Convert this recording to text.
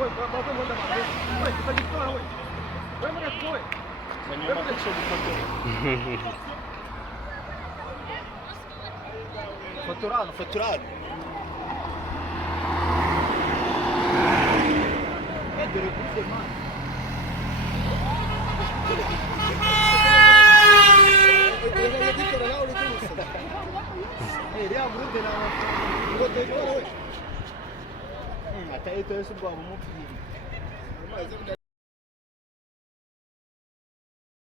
Oi, bota a mão da mão. Oi, você tá de fora, oi. Oi, moleque, oi. Oi, moleque. Fatturado, fatturado. Deve essere, mano. Até eu tô esse bobo,